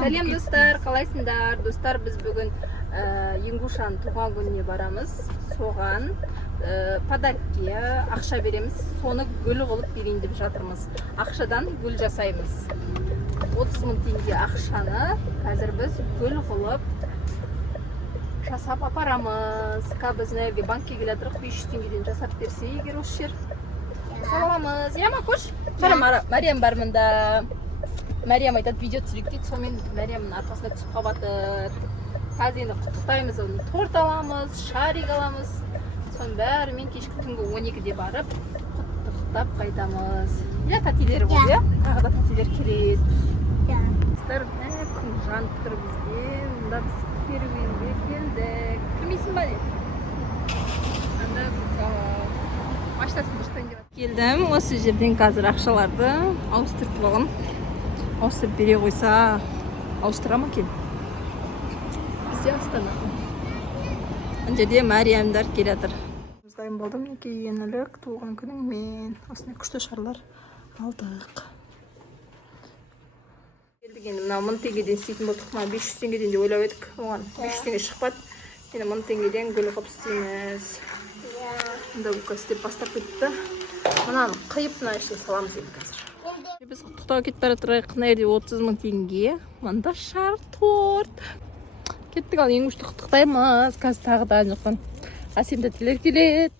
Сәлем достар, қалайсыңдар? Достар, біз бүгін Ингушаның туған күніне барамыз. Соған подаркке ақша береміз. Соны гүл қылып берейін деп жатырмыз. Ақшадан гүл жасаймыз. 30 мың теңге ақшаны қазір біз гүл қылып жасап апарамыз. Біз нәрге банкке келе жатырық, 500 теңгеден жасап берсе, егер осы жер жасап аламыз. Я Макуш? Қара, Мариям бар мында. Мариям айтады, видео түсірейік дейді, сонымен Мариямның арқасында түсіп қалып. Қазір енді құттықтаймыз, оны торт аламыз, шарик аламыз. Соның бәрімен кешкі түнгі 12-де барып құттықтап қайтамыз. Я, тәтелер болды, я? Тағы да тәтелер келеді. Қыздар, күн жанып тұр бізде. Мұнда біз керуенге келдік. Кірмейсің ба дейді? Машинасын дұрыстан келдім. Осы жерден қазір ақшаларды ауыстырып алам. Ауыстырып бере қойса, ауыстыра ма екен? Бізде Астанада. Ана жерде Мариямдар келе жатыр. Дайын болдым, неке енілік туған күніңмен. Осындай күшті шарлар алдық. Келдік енді мына 1000 теңгеден істейтін болдық. 500 теңгеден де ойлап едік. Оған 500 теңге шықпады. Енді 1000 теңгеден гүл қылып істейміз. Мұнда бұл істеп бастап кетті. Мынаны қиып, мына ішіне саламыз енді қазір. Біз құттықтау кетіп бара жатырық. Мына жерде 30 мың теңге. Мында шар, торт. Кеттік, ал ең күшті құттықтаймыз. Қазір тағы да жоқтан әсем тәтелер келеді.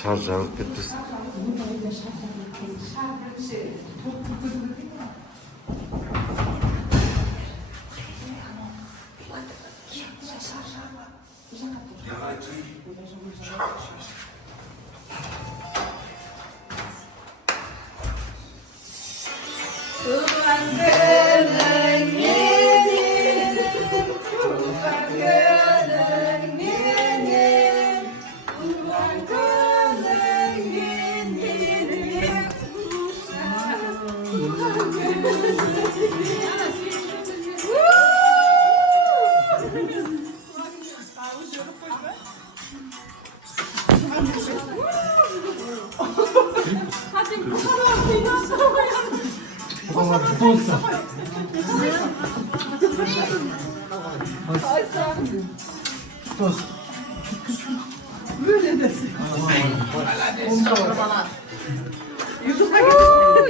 Şar cevap gitti.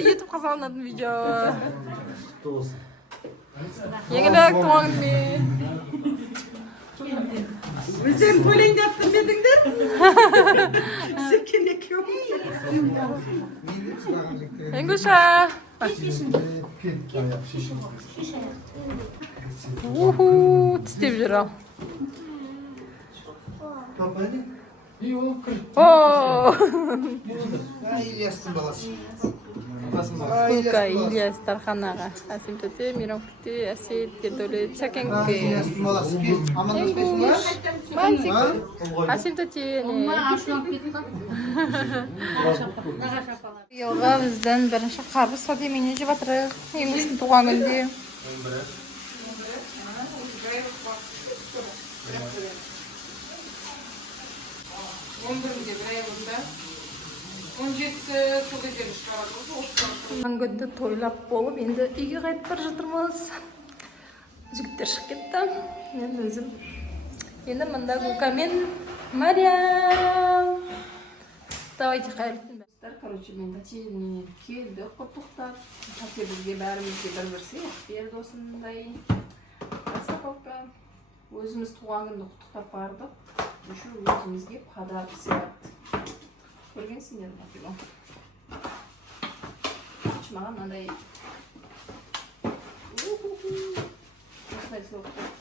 YouTube kazanladın video. Yenilik tuğan günü. Sen polen yaptın dedindir. Sekinek yok. Enguşa. Uhu, tüstep jira. Oo. İlyas'ın balası. Kulka, İlyas, Tarhanaga. Asim tete, Miran Kuti, Asit, Gedole, Çakenke. İlyas'ın balası. Aman nasıl var? Mansik. Asim tete. Yılға бізден бірінші қарбыз сәлемене жеп жатырық. Еңгіштің туған күнде. Туған күнді тойлап болып, енді үйге қайтып бара жатырмыз. Жігіттер шығып кетті. Мен өзім. Енді мында Гука мен Мариям. Давайте қайырлы. Короче, мен тәтеліне келді құттықтап. Тәте бізге бәрімізге бір сыйлық берді осындай. Распаковка. Өзіміз туған күнді құттықтап бардық. Еще өзімізге подарок сыйлады. Көргенсіңдер ме? Маған мынандай осындай сыйлық берді.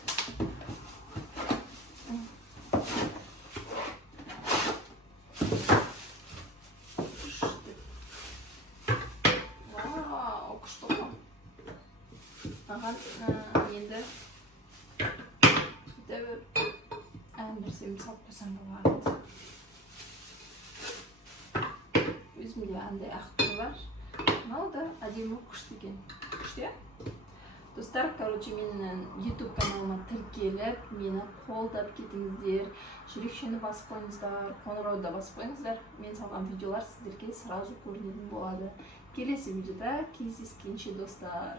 Енді әндірсем салып қойсам болады. Өзімде андай ақ түр бар. Мынау да әдемі күшті екен. Күшті, иә? достар, короче, менің YouTube каналыма тіркеліп, мені қолдап кетіңіздер, жүрекшені басып қойыңыздар, қоңырауды да басып қойыңыздар. Мен салған видеолар сіздерге сразу көрінетін болады. Келесі видеода кездескенше достар.